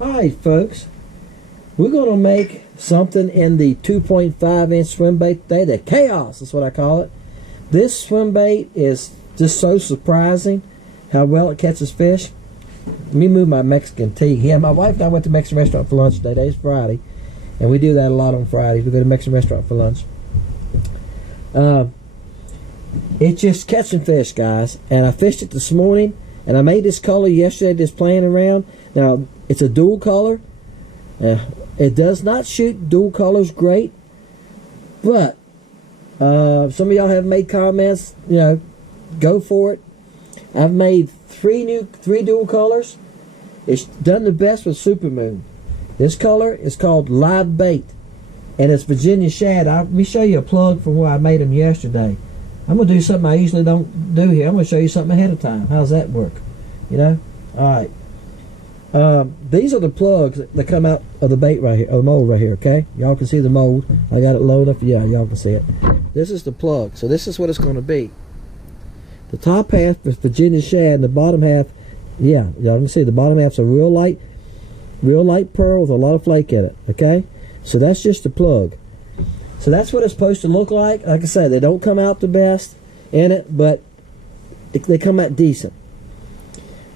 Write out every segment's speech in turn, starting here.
Alright folks, we're going to make something in the 2.5 inch swim bait today. The Chaos is what I call it. This swim bait is just so surprising how well it catches fish. Let me move my Mexican tea. Yeah, my wife and I went to a Mexican restaurant for lunch today. Today's Friday, and we do that a lot on Fridays. We go to a Mexican restaurant for lunch. It's just catching fish, guys. And I fished it this morning, and I made this color yesterday just playing around. Now, it's a dual color. It does not shoot dual colors great, but some of y'all have made comments, you know, go for it. I've made three dual colors. It's done the best with Supermoon. This color is called Live Bait, and it's Virginia Shad. Let me show you a plug for where I made them yesterday. I'm going to do something I usually don't do here. I'm going to show you something ahead of time. How's that work? You know? Alright. These are the plugs that come out of the bait right here, or the mold right here, okay? Y'all can see the mold. I got it low enough. Yeah, y'all can see it. This is the plug. So this is what it's going to be. The top half is Virginia Shad, and the bottom half, yeah, y'all can see the bottom half's a real light pearl with a lot of flake in it, okay? So that's just the plug. So that's what it's supposed to look like. Like I said, they don't come out the best in it, but they come out decent.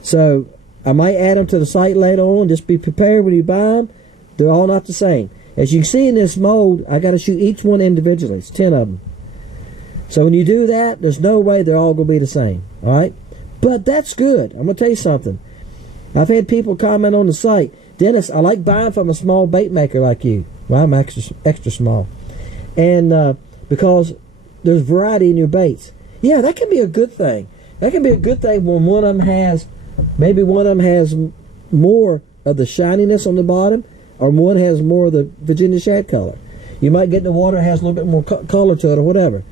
So I might add them to the site later on. Just be prepared when you buy them. They're all not the same. As you can see in this mold, I got to shoot each one individually. It's 10 of them. So when you do that, there's no way they're all going to be the same. Alright? But that's good. I'm going to tell you something. I've had people comment on the site, Dennis, I like buying from a small bait maker like you. Well, I'm extra small. And because there's variety in your baits. Yeah, that can be a good thing. That can be a good thing when one of them has, maybe one of them has more of the shininess on the bottom, or one has more of the Virginia Shad color. You might get in the water, it has a little bit more color to it or whatever.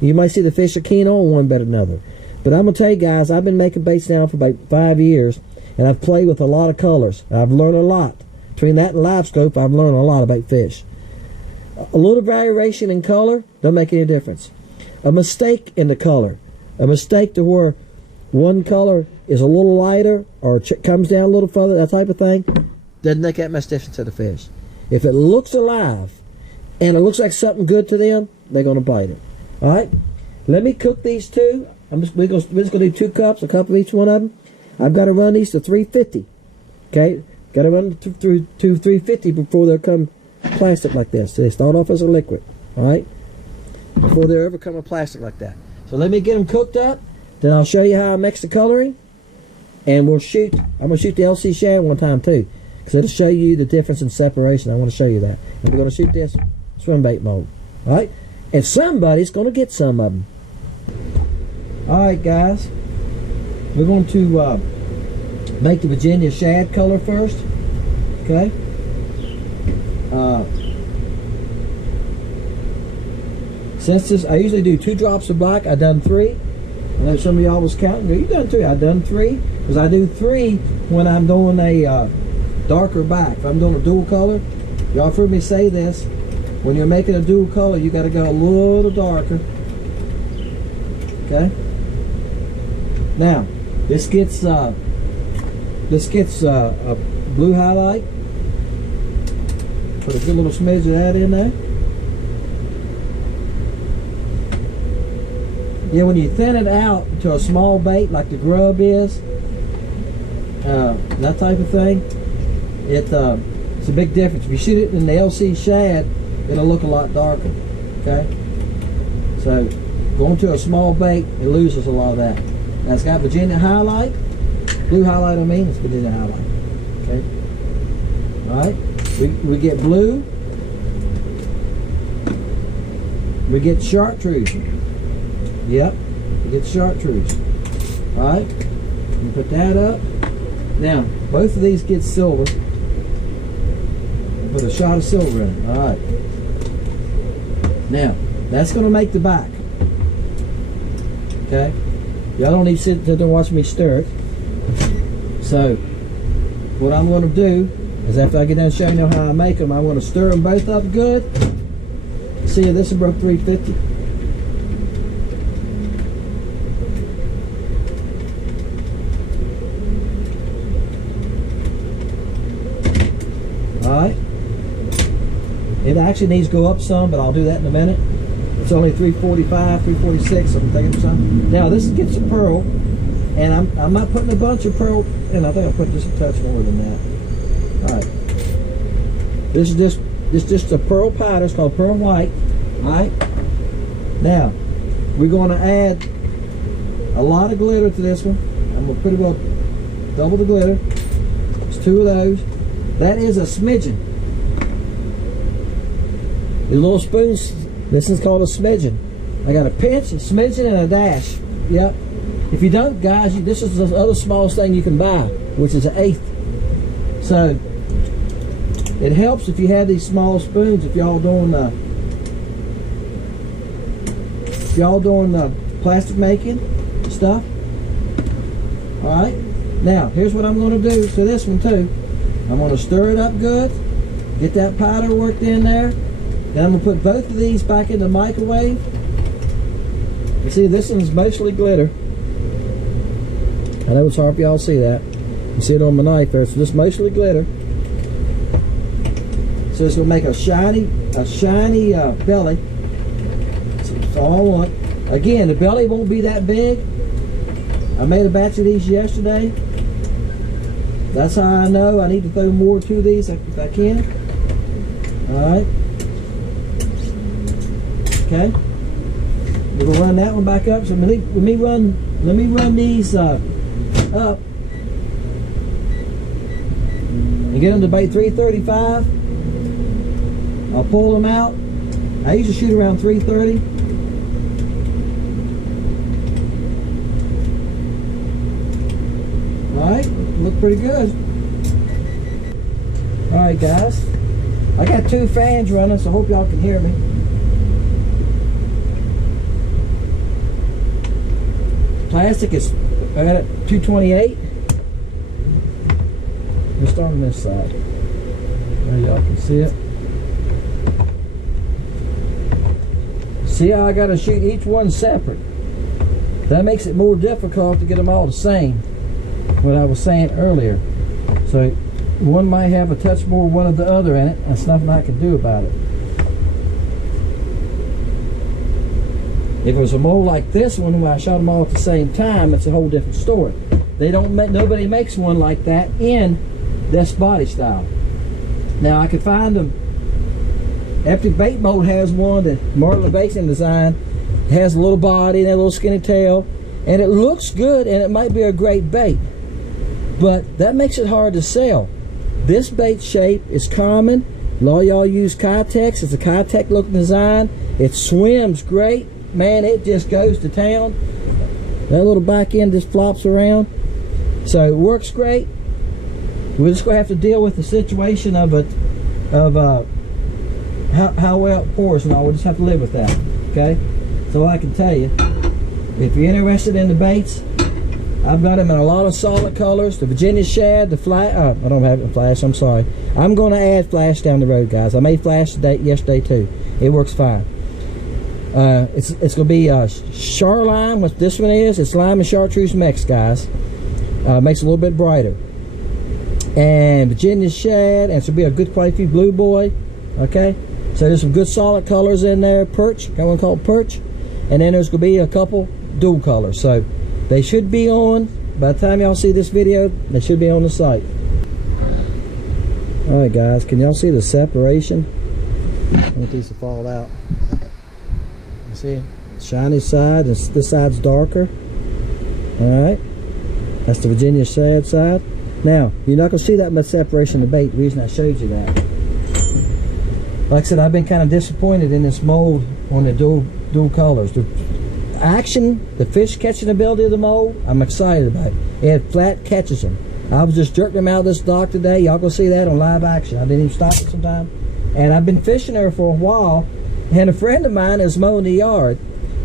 You might see the fish are keen on one better than another. But I'm going to tell you guys, I've been making baits now for about 5 years, and I've played with a lot of colors. I've learned a lot. Between that and live scope, I've learned a lot about fish. A little variation in color don't make any difference. A mistake in the color, a mistake to where one color is a little lighter or comes down a little further, that type of thing, doesn't make that much difference to the fish. If it looks alive and it looks like something good to them, they're going to bite it. Alright, let me cook these two. We're just going to do 2 cups, a cup of each one of them. I've got to run these to 350. Okay, got to run to 350 before they come plastic like this. So they start off as a liquid. Alright, before they ever come a plastic like that. So let me get them cooked up. Then I'll show you how I mix the coloring. And we'll shoot. I'm going to shoot the LC Shad one time too, because it'll show you the difference in separation. I want to show you that. And we're going to shoot this swim bait mold. Alright? And somebody's going to get some of them. Alright guys, we're going to make the Virginia Shad color first. Okay? Since this, I usually do 2 drops of black. I done 3. I know some of y'all was counting. You done 3. I done 3 because I do 3 when I'm doing a darker back. If I'm doing a dual color, y'all have heard me say this. When you're making a dual color, you got to go a little darker. Okay. Now, this gets a blue highlight. Put a good little smidge of that in there. Yeah, when you thin it out to a small bait like the grub is, that type of thing, it's a big difference. If you shoot it in the LC Shad, it'll look a lot darker. Okay, so going to a small bait, it loses a lot of that. Now it's got Virginia highlight, blue highlight. I mean, it's Virginia highlight. Okay, all right. We get blue. We get chartreuse. Yep, we get chartreuse. All right, you put that up. Now both of these get silver. Put a shot of silver in it. All right. Now that's going to make the back. Okay, y'all don't need to sit there and watch me stir it. So what I'm going to do is after I get done showing you how I make them, I'm going to stir them both up good. See, this is broke 350. Alright. It actually needs to go up some, but I'll do that in a minute. It's only 345, 346, I'm thinking something. Now this gets a pearl, and I'm not putting a bunch of pearl, and I think I'll put just a touch more than that. Alright. This is just a pearl powder. It's called pearl white. Alright. Now, we're going to add a lot of glitter to this one. I'm going to pretty well double the glitter. There's 2 of those. That is a smidgen. The little spoons, this is called a smidgen. I got a pinch, a smidgen, and a dash. Yep. If you don't, guys, this is the other smallest thing you can buy, which is an 1/8. So, it helps if you have these small spoons, if y'all doing plastic making stuff. Alright, now here's what I'm going to do to this one too. I'm going to stir it up good, get that powder worked in there. Then I'm going to put both of these back in the microwave. You see, this one's mostly glitter. I know it's hard for y'all to see that. You see it on my knife there. So this mostly glitter. So it's going to make a shiny belly. That's all I want. Again, the belly won't be that big. I made a batch of these yesterday. That's how I know I need to throw more to these if I can. Alright. Okay. We're going to run that one back up. So let me run these up and get them to about 335. I'll pull them out. I usually shoot around 330. Alright, look pretty good. Alright guys, I got 2 fans running, so I hope y'all can hear me. Plastic is at 228. Let's start on this side. There y'all can see it. See how I got to shoot each one separate? That makes it more difficult to get them all the same. What I was saying earlier. So one might have a touch more one of the other in it. That's nothing I can do about it. If it was a mold like this one where I shot them all at the same time, it's a whole different story. Nobody makes one like that in this body style. Now I could find them. Every bait mold has one that Martin Basin designed. It has a little body and a little skinny tail, and it looks good, and it might be a great bait, but that makes it hard to sell. This bait shape is common. A lot of y'all use Kitex. It's a Kitex looking design. It swims great. Man, it just goes to town. That little back end just flops around. So it works great. We're just going to have to deal with the situation of how well it pours and all. We'll just have to live with that. Okay? So I can tell you, if you're interested in the baits, I've got them in a lot of solid colors. The Virginia shad, the flash. I don't have a flash. I'm sorry. I'm going to add flash down the road, guys. I made flash yesterday too. It works fine. It's going to be char lime. What this one is, it's lime and chartreuse mix, guys. Makes it a little bit brighter. And Virginia shad, and it's going to be a good quality blue boy. Okay, so there's some good solid colors in there. Perch, got one called perch, and then there's going to be a couple dual colors. So they should be on, by the time y'all see this video, they should be on the site. Alright guys, can y'all see the separation? I want these to fall out. You see, shiny side, and this side's darker. Alright, that's the Virginia shad side. Now, you're not going to see that much separation in the bait, the reason I showed you that. Like I said, I've been kind of disappointed in this mold on the dual colors. The action, the fish catching ability of the mold, I'm excited about it. It had flat catches them. I was just jerking them out of this dock today. Y'all gonna see that on live action. I didn't even stop it sometime. And I've been fishing there for a while, and a friend of mine is mowing the yard.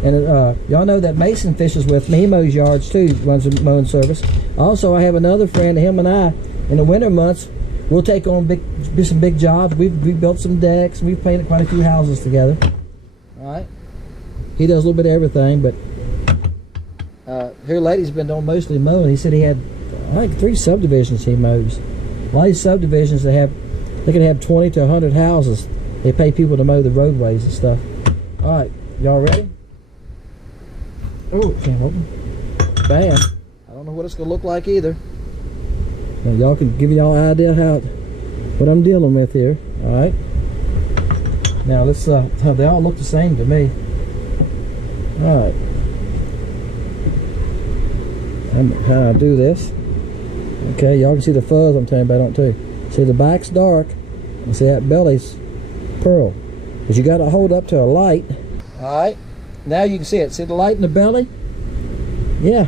And y'all know that Mason fishes with me. He mows yards too, runs a mowing service. Also, I have another friend, him and I, in the winter months, we'll take on some big jobs. We've built some decks. We've painted quite a few houses together. All right. He does a little bit of everything, but here lady's been doing mostly mowing. He said he had, I think, 3 subdivisions he mows. A lot of these subdivisions, they have They could have 20 to 100 houses. They pay people to mow the roadways and stuff. All right, y'all ready? Oh, can't open. Bam. I don't know what it's gonna look like either. Now, y'all can give y'all an idea what I'm dealing with here. All right. Now let's. They all look the same to me. All right. How I do this? Okay, y'all can see the fuzz I'm telling you about on too. See the back's dark, and see that belly's pearl. But you got to hold up to a light. All right. Now you can see it. See the light in the belly? Yeah.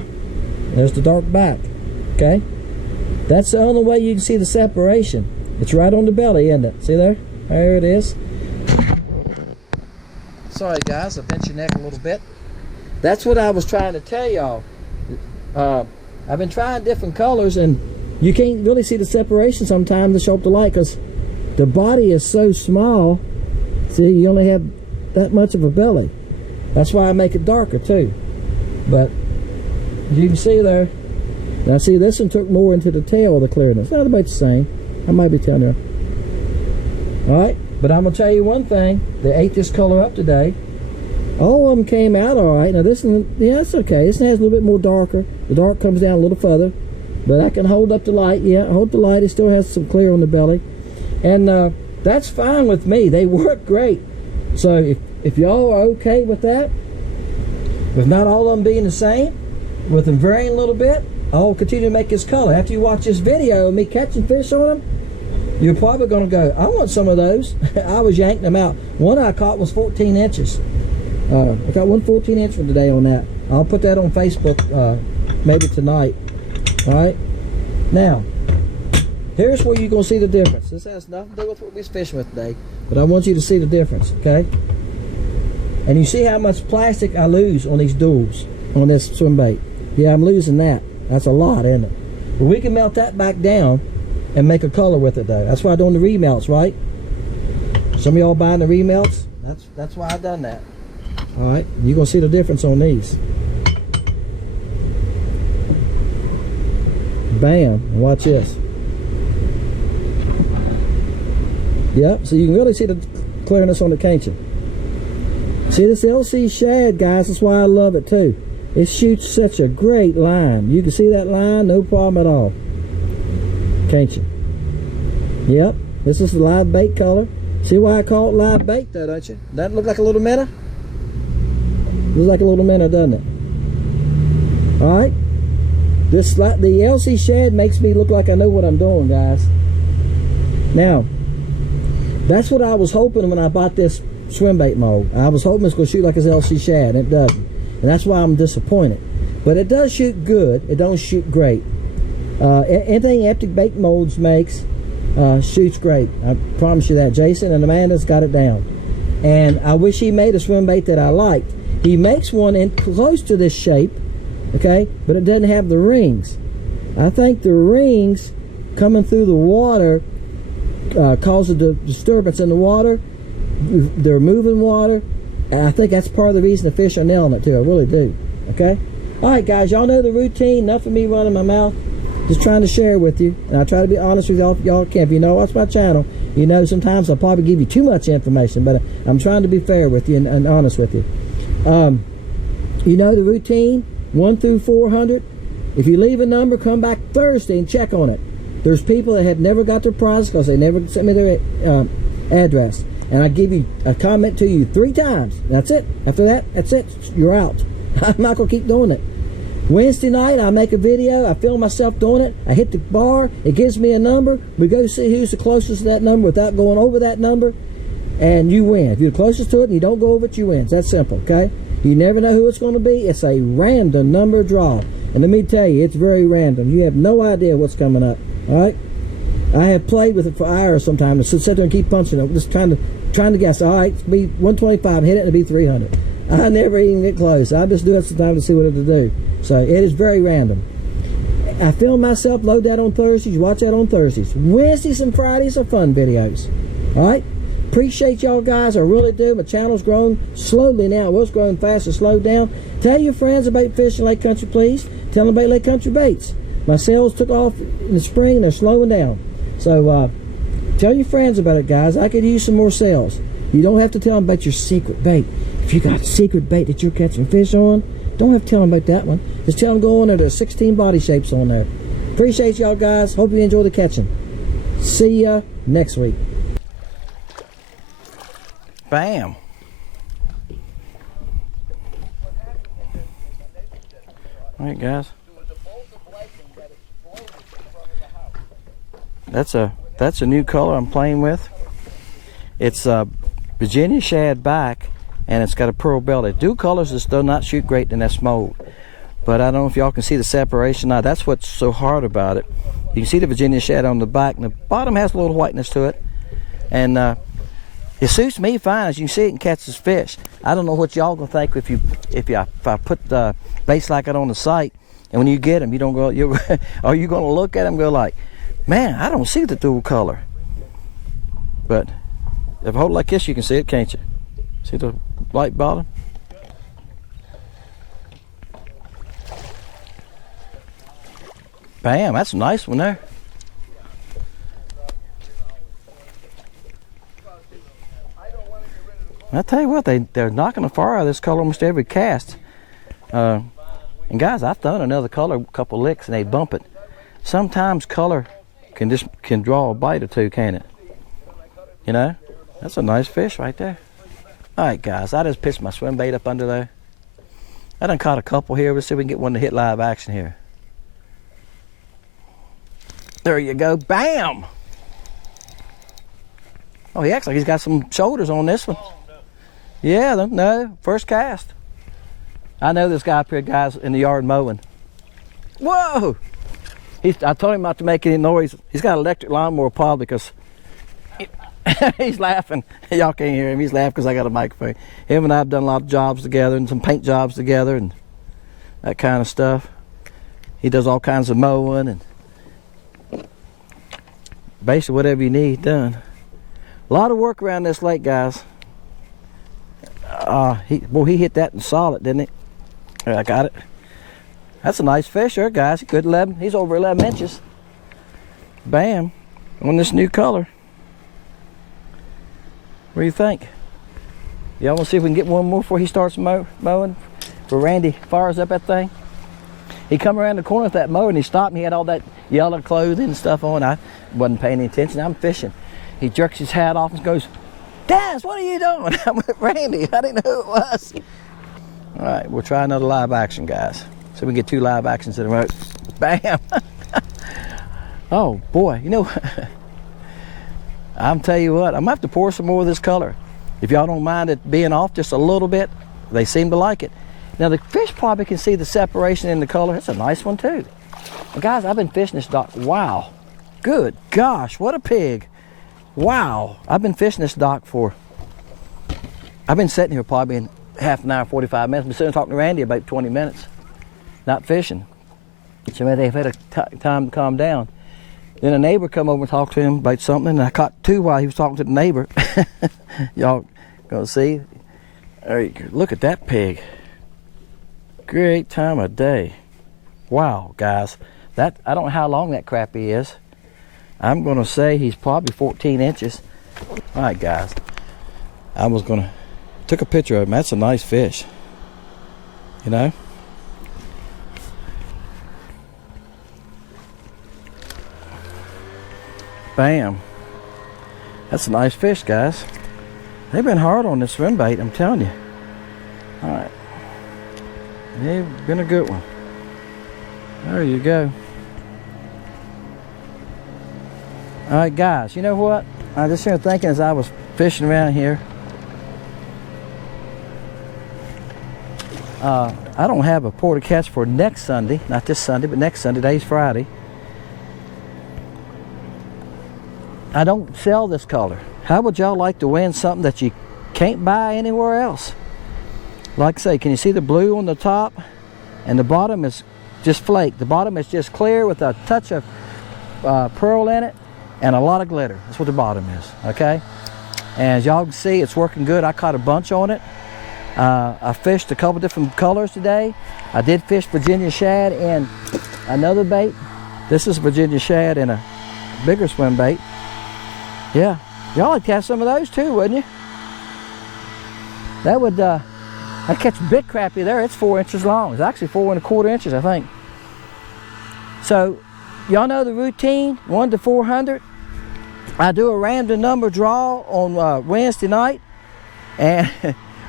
There's the dark back. Okay. That's the only way you can see the separation. It's right on the belly, isn't it? See there? There it is. Sorry guys, I bent your neck a little bit. That's what I was trying to tell y'all. I've been trying different colors, and you can't really see the separation sometimes to show up the light because the body is so small. See, you only have that much of a belly. That's why I make it darker too. But as you can see there, now see, this one took more into the tail of the clearness. Not about the same. I might be telling you. Alright, but I'm going to tell you one thing. They ate this color up today. All of them came out alright. Now this one, yeah, it's okay. This one has a little bit more darker. The dark comes down a little further. But I can hold up the light. Yeah, hold the light. It still has some clear on the belly. And that's fine with me. They work great. So if y'all are okay with that, with not all of them being the same, with them varying a little bit, I'll continue to make this color. After you watch this video of me catching fish on them, you're probably going to go, I want some of those. I was yanking them out. One I caught was 14 inches. I got one 14-inch one today on that. I'll put that on Facebook maybe tonight. Alright? Now, here's where you're going to see the difference. This has nothing to do with what we was fishing with today, but I want you to see the difference, okay? And you see how much plastic I lose on these duals, on this swim bait. Yeah, I'm losing that. That's a lot, isn't it? But we can melt that back down and make a color with it, though. That's why I'm doing the remelts, right? Some of y'all buying the remelts? That's why I done that. All right, you're gonna see the difference on these. Bam! And watch this. Yep. So you can really see the clearness on it, can't you? See this LC shad, guys? That's why I love it too. It shoots such a great line. You can see that line, no problem at all. Can't you? Yep. This is the live bait color. See why I call it live bait though, don't you? Doesn't look like a little minnow? Looks like a little minnow, doesn't it? Alright. The LC shad makes me look like I know what I'm doing, guys. Now, that's what I was hoping when I bought this swim bait mold. I was hoping it's going to shoot like his LC shad, and it doesn't. And that's why I'm disappointed. But it does shoot good. It don't shoot great. Anything Epic Bait Molds makes shoots great. I promise you that. Jason and Amanda's got it down. And I wish he made a swim bait that I liked. He makes one in close to this shape, okay, but it doesn't have the rings. I think the rings coming through the water cause a disturbance in the water. They're moving water, and I think that's part of the reason the fish are nailing it too. I really do. Okay. All right, guys, y'all know the routine. Enough of me running my mouth. Just trying to share with you, and I try to be honest with y'all if y'all can. If you know watch my channel, you know sometimes I'll probably give you too much information, but I'm trying to be fair with you and honest with you. You know the routine, 1 through 400. If you leave a number, come back Thursday and check on it. There's people that have never got their prize because they never sent me their address, and I give you a comment to you 3 times. That's it. After that, that's it. You're out. I'm not gonna keep doing it. Wednesday night, I make a video. I film myself doing it. I hit the bar. It gives me a number. We go see who's the closest to that number without going over that number, and you win. If you're the closest to it and you don't go over it, you win. It's that simple, okay? You never know who it's going to be. It's a random number draw. And let me tell you, it's very random. You have no idea what's coming up, all right? I have played with it for hours sometimes. Sit there and keep punching it, just trying to guess. All right, it'll be 125, hit it, and it'll be 300. I never even get close. I just do it sometimes to see what it'll do. So it is very random. I film myself, load that on Thursdays, watch that on Thursdays. Wednesdays and Fridays are fun videos. All right? Appreciate y'all guys, I really do. My channel's grown slowly now. It was growing fast and slowed down. Tell your friends about fishing Lake Country, please. Tell them about Lake Country Baits. My sales took off in the spring, they're slowing down. So Tell your friends about it, guys. I could use some more sales. You don't have to tell them about your secret bait. If you got a secret bait that you're catching fish on, don't have to tell them about that one. Just tell them go on there. There's 16 body shapes on there. Appreciate y'all, guys. Hope you enjoy the catching. See ya next week. Bam. All right, guys. That's a new color I'm playing with. It's Virginia shad back, and it's got a pearl belly. Dual colors just do not shoot great in that smoke. But I don't know if y'all can see the separation. Now that's what's so hard about it. You can see the Virginia shad on the back, and the bottom has a little whiteness to it. And it suits me fine, as you can see it and catches fish. I don't know what y'all gonna think if I put baits like it on the site, and when you get them, you don't go. Are you gonna look at them and go like, man, I don't see the dual color? But if I hold it like this, you can see it, can't you? See the light bottom? Bam, that's a nice one there. I tell you what, they're knocking the fire out of this color almost every cast. And guys, I've thrown another color a couple licks and they bump it. Sometimes color can draw a bite or two, can't it? You know, that's a nice fish right there. All right, guys, I just pitched my swim bait up under there. I done caught a couple here. Let's see if we can get one to hit live action here. There you go, bam! Oh, he acts like he's got some shoulders on this one. Yeah, no, first cast. I know this guy up here, guys, in the yard mowing. Whoa! I told him not to make any noise. He's got an electric lawnmower probably because he's laughing. Y'all can't hear him. He's laughing because I got a microphone. Him and I have done a lot of jobs together and some paint jobs together and that kind of stuff. He does all kinds of mowing and basically whatever you need done. A lot of work around this lake, guys. He hit that in solid, didn't he? I got it. That's a nice fish there, guys. Good 11. He's over 11 inches. Bam. On this new color. What do you think? Y'all want to see if we can get one more before he starts mowing? Before Randy fires up that thing? He come around the corner with that mower and he stopped and he had all that yellow clothing and stuff on. I wasn't paying any attention. I'm fishing. He jerks his hat off and goes, Daz, what are you doing? I'm with Randy. I didn't know who it was. All right, we'll try another live action, guys. So we can get 2 live actions in a row. Bam. Oh, boy. You know, I'm tell you what, I'm going to have to pour some more of this color. If y'all don't mind it being off just a little bit, they seem to like it. Now, the fish probably can see the separation in the color. It's a nice one, too. Well, guys, I've been fishing this dock. Wow. Good gosh, what a pig. Wow. I've been fishing this dock I've been sitting here probably in half an hour, 45 minutes. I've been sitting talking to Randy about 20 minutes. Not fishing. So maybe they've had a time to calm down. Then a neighbor come over and talked to him about something, and I caught 2 while he was talking to the neighbor. Y'all gonna see? There you go. Look at that pig. Great time of day. Wow, guys. I don't know how long that crappie is. I'm gonna say he's probably 14 inches. All right, guys. Took a picture of him. That's a nice fish. You know? Bam. That's a nice fish, guys. They've been hard on this swim bait, I'm telling you. All right. They've been a good one. There you go. All right, guys, you know what? I just started thinking as I was fishing around here. I don't have a pour to catch for next Sunday. Not this Sunday, but next Sunday. Today's Friday. I don't sell this color. How would y'all like to win something that you can't buy anywhere else? Like I say, can you see the blue on the top? And the bottom is just flake. The bottom is just clear with a touch of pearl in it and a lot of glitter. That's what the bottom is, okay? And as y'all can see, it's working good. I caught a bunch on it. I fished a couple different colors today. I did fish Virginia shad and another bait. This is Virginia shad and a bigger swim bait. Yeah, y'all like to have some of those too, wouldn't you? That would, I catch big crappie there. It's 4 inches long. It's actually 4¼ inches, I think. So, y'all know the routine, 1 to 400. I do a random number draw on Wednesday night, and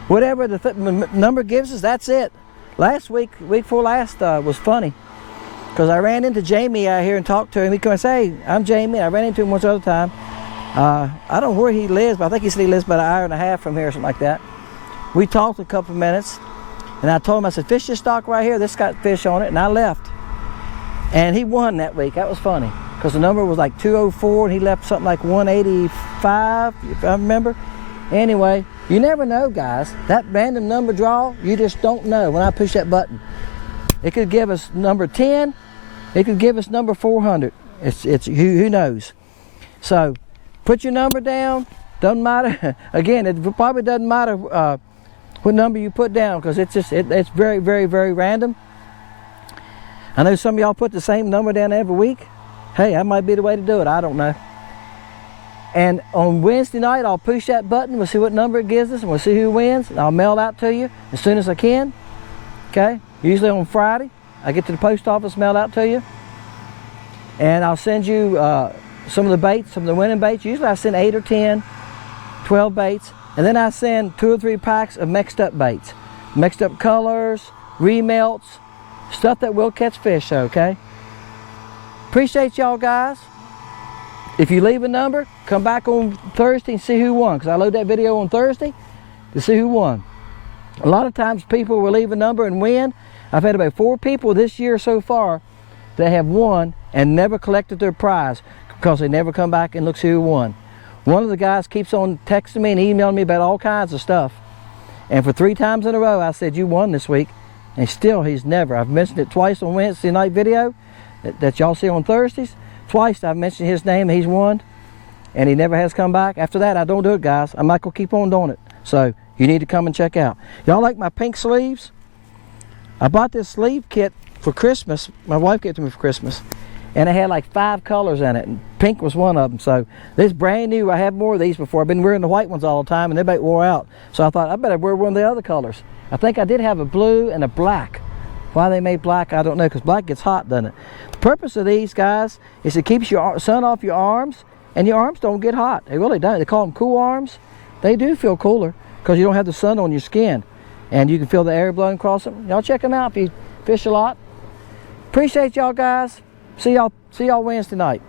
whatever the number gives us, that's it. Last week before last was funny, because I ran into Jamie out here and talked to him. He come and say, "Hey, I'm Jamie." I ran into him once other time. I don't know where he lives, but I think he said he lives about 1.5 hours from here or something like that. We talked a couple of minutes, and I told him, I said, "Fish this dock right here. This got fish on it," and I left. And he won that week. That was funny, because the number was like 204, and he left something like 185, if I remember. Anyway, you never know, guys. That random number draw, you just don't know when I push that button. It could give us number 10. It could give us number 400. It's who knows. So, put your number down. Doesn't matter. Again, it probably doesn't matter what number you put down, because it's very, very, very random. I know some of y'all put the same number down every week. Hey, that might be the way to do it. I don't know. And on Wednesday night, I'll push that button. We'll see what number it gives us, and we'll see who wins. And I'll mail it out to you as soon as I can. Okay? Usually on Friday, I get to the post office, mail it out to you. And I'll send you some of the baits, some of the winning baits. Usually I send 8 or 10, 12 baits. And then I send 2 or 3 packs of mixed up baits. Mixed up colors, remelts, stuff that will catch fish, okay? Appreciate y'all, guys. If you leave a number, come back on Thursday and see who won, because I load that video on Thursday to see who won. A lot of times people will leave a number and win. I've had about 4 people this year so far that have won and never collected their prize because they never come back and look see who won. One of the guys keeps on texting me and emailing me about all kinds of stuff. And for 3 times in a row, I said, "You won this week." And still, he's never. I've mentioned it twice on Wednesday night video that y'all see on Thursdays. Twice I've mentioned his name, he's won, and he never has come back. After that, I don't do it, guys. I'm not going to keep on doing it. So you need to come and check out. Y'all like my pink sleeves? I bought this sleeve kit for Christmas. My wife gave it to me for Christmas. And it had like 5 colors in it, and pink was one of them. So this brand new. I have more of these before. I've been wearing the white ones all the time, and they about wore out. So I thought I better wear one of the other colors. I think I did have a blue and a black. Why they made black, I don't know, because black gets hot, doesn't it? The purpose of these, guys, is it keeps your sun off your arms, and your arms don't get hot. They really don't. They call them cool arms. They do feel cooler because you don't have the sun on your skin, and you can feel the air blowing across them. Y'all check them out if you fish a lot. Appreciate y'all, guys. See y'all Wednesday night.